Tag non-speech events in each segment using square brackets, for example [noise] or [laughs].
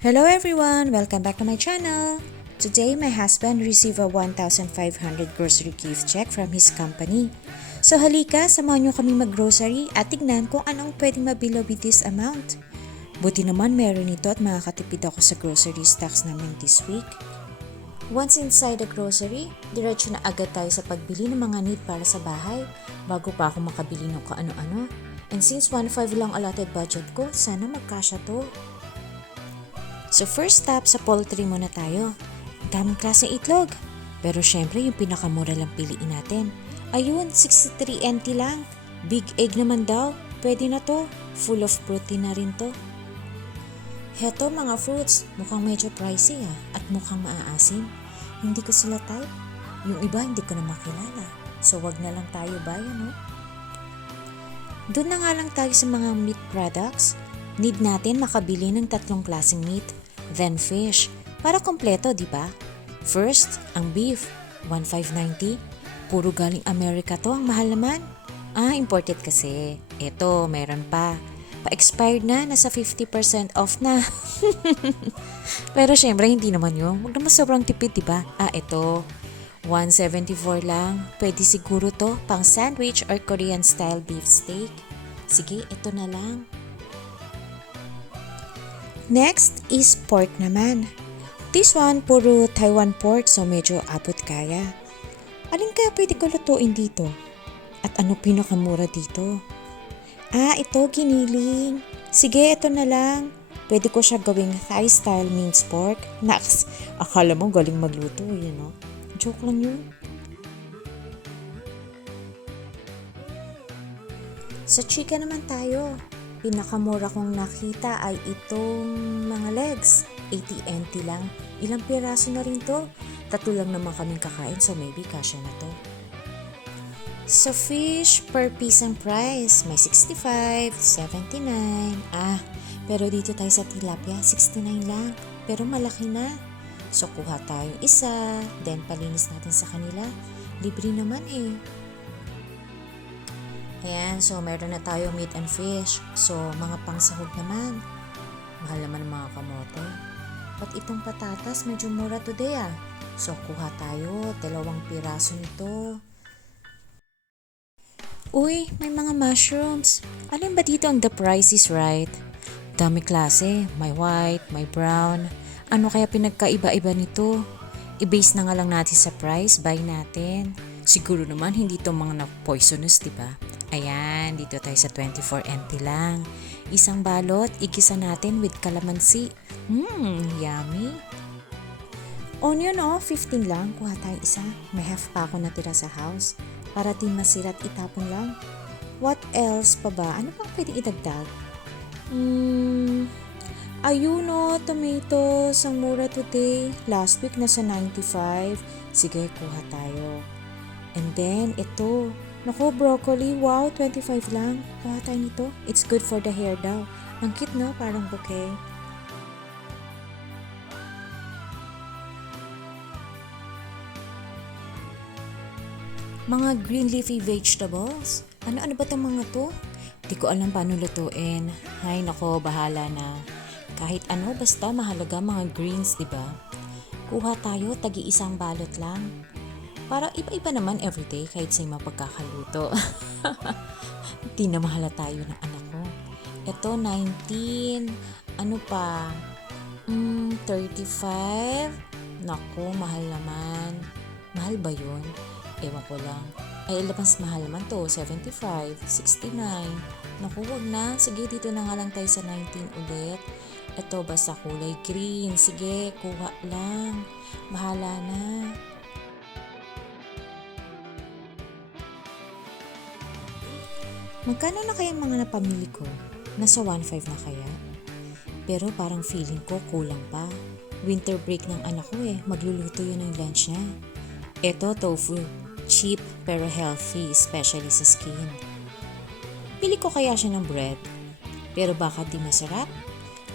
Hello everyone! Welcome back to my channel! Today, my husband received a 1,500 grocery gift check from his company. So halika, samahan niyo kami mag-grocery at tignan kung anong pwedeng mabilo with this amount. Buti naman meron ito at makakatipid ako sa grocery stocks namin this week. Once inside the grocery, diretso na agad tayo sa pagbili ng mga need para sa bahay bago pa ako makabili ng kung ano-ano. And since 1.5 lang allotted budget ko, sana magkasya to. So first stop sa poultry muna tayo. Daming klaseng itlog. Pero syempre yung pinakamura lang piliin natin. Ayun, 63 NT lang. Big egg naman daw. Pwede na to. Full of protein na rin to. Heto mga fruits, mukhang medyo pricey ah, at mukhang maaasim. Hindi ko sila type. Yung iba hindi ko na makilala. So wag na lang tayo ba no? Doon na nga lang tayo sa mga meat products. Need natin makabili ng tatlong klaseng meat, then fish, para kompleto, di ba? First, ang beef, 1,590. Puro galing Amerika to, ang mahal naman. Ah, imported kasi. Ito, meron pa. Pa-expired na, nasa 50% off na. [laughs] Pero syempre, hindi naman yun. Huwag naman sobrang tipid, di ba? Ah, ito. 174 lang. Pwede siguro to pang sandwich or Korean style beef steak. Sige, ito na lang. Next is pork naman. This one, puro Taiwan pork so medyo abot kaya. Alin kaya pwede ko lutuin dito? At ano pinakamura dito? Ah, ito giniling. Sige, ito na lang. Pwede ko siya gawing Thai style minced pork. Naks, akala mo galing magluto, you know? Joke lang yun. Sa chicken naman tayo. Pinakamura kong nakita ay itong mga legs. 80 NT lang. Ilang piraso na rin to. Tatlo lang naman kaming kakain so maybe kasya na to. Sa fish, per piece ang price. May 65, 79. Ah, pero dito tayo sa tilapia, 69 lang. Pero malaki na. So kuha tayong isa, then palinis natin sa kanila. Libre naman eh. Ayan, so meron na tayo meat and fish. So, mga pangsahog naman. Mahal naman mga kamote. At itong patatas, medyo mura today ah. So, kuha tayo. Dalawang piraso nito. Uy, may mga mushrooms. Alin ba dito ang the price is right? Dami klase. May white, may brown. Ano kaya pinagkaiba-iba nito? I-base na nga lang natin sa price, buy natin. Siguro naman hindi to mga na-poisonous, di ba? Ayan, dito tayo sa 24 NT lang. Isang balot, igisa natin with calamansi. Mmm, yummy. Onion oh, 15 lang. Kuha tayo isa. May half pa ako natira sa house. Para di masirat itapon lang. What else pa ba? Ano pang pwedeng idagdag? Hmm, ayun oh, tomatoes. Ang mura today. Last week nasa 95. Sige, kuha tayo. And then, ito. Naku, broccoli. Wow, 25 lang. Kuha tayo nito. It's good for the hair daw. Ang cute no? Parang bouquet. Mga green leafy vegetables. Ano-ano ba itong mga to? Di ko alam paano lutuin. Hay nako, bahala na. Kahit ano, basta mahalaga mga greens, di ba? Kuha tayo, tagi-isang balot lang. Para iba-iba naman everyday kahit sa mapagkakaluto. [laughs] Di na mahala tayo ng anak ko. Ito, 19. Ano pa? Mm, 35. Naku, mahal naman. Mahal ba yun? Ewan ko lang. Ay, mas mahal naman to. 75, 69. Naku, wag na. Sige, dito na nga lang tayo sa 19 ulit. Ito, basta kulay green. Sige, kuha lang. Bahala na. Magkano na kaya mga napamili ko? Nasa 1.5 na kaya? Pero parang feeling ko kulang pa. Winter break ng anak ko eh. Magluluto yun ng lunch niya. Ito, tofu. Cheap pero healthy, especially sa skin. Pili ko kaya siya ng bread. Pero baka di masarap?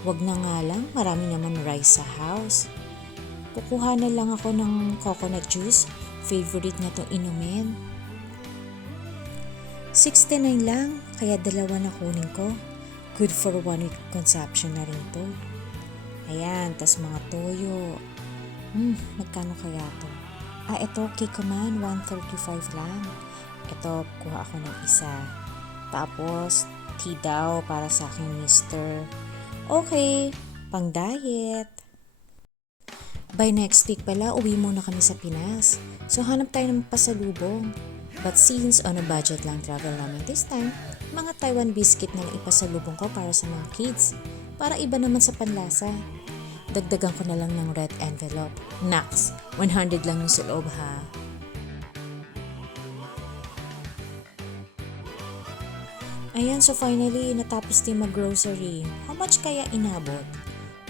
Wag na nga lang, marami naman rice sa house. Kukuha na lang ako ng coconut juice. Favorite niya to inumin. 69 lang, kaya dalawa na kunin ko. Good for one week consumption na rin to. Ayan, tas mga toyo. Hmm, magkano kaya to? Ah, ito, Kikoman, 135 lang. Ito, kuha ako ng isa. Tapos, tea daw para sa aking mister. Okay, pang diet. By next week pala, uwi muna kami sa Pinas. So, hanap tayo ng pasalubong. But since on a budget lang travel namin this time, mga Taiwan biscuit na lang ipasalubong ko para sa mga kids. Para iba naman sa panlasa. Dagdagan ko na lang ng red envelope. Nax, 100 lang yung sa loob ha. Ayan, so finally, natapos din mag-grocery. How much kaya inabot?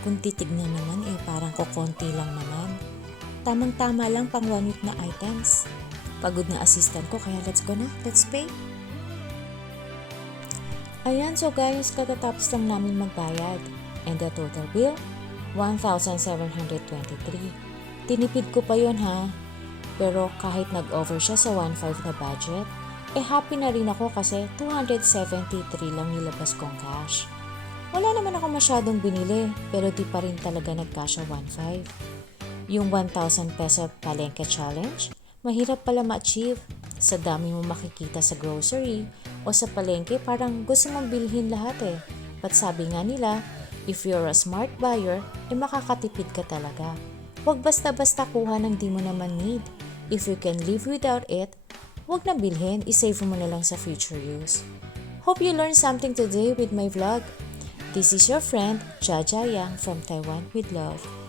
Kung titignan naman, eh parang kukonti lang naman. Tamang-tama lang pang one week na items. Pagod na assistant ko, kaya let's go na. Let's pay. Ayan, so guys, katatapos lang namin magbayad. And the total bill, 1,723. Tinipid ko pa yon ha. Pero kahit nag-over siya sa 1.5 na budget, eh happy na rin ako kasi 273 lang nilabas kong cash. Wala naman ako masyadong binili, pero di pa rin talaga nagkasya 1.5. Yung 1,000 peso palengke challenge, mahirap pala ma-achieve. Sa dami mo makikita sa grocery o sa palengke, parang gusto mong bilhin lahat eh. But sabi nga nila, if you're a smart buyer, eh makakatipid ka talaga. Huwag basta-basta kuha ng di mo naman need. If you can live without it, huwag na bilhin, isave mo na lang sa future use. Hope you learned something today with my vlog. This is your friend, Yang from Taiwan with Love.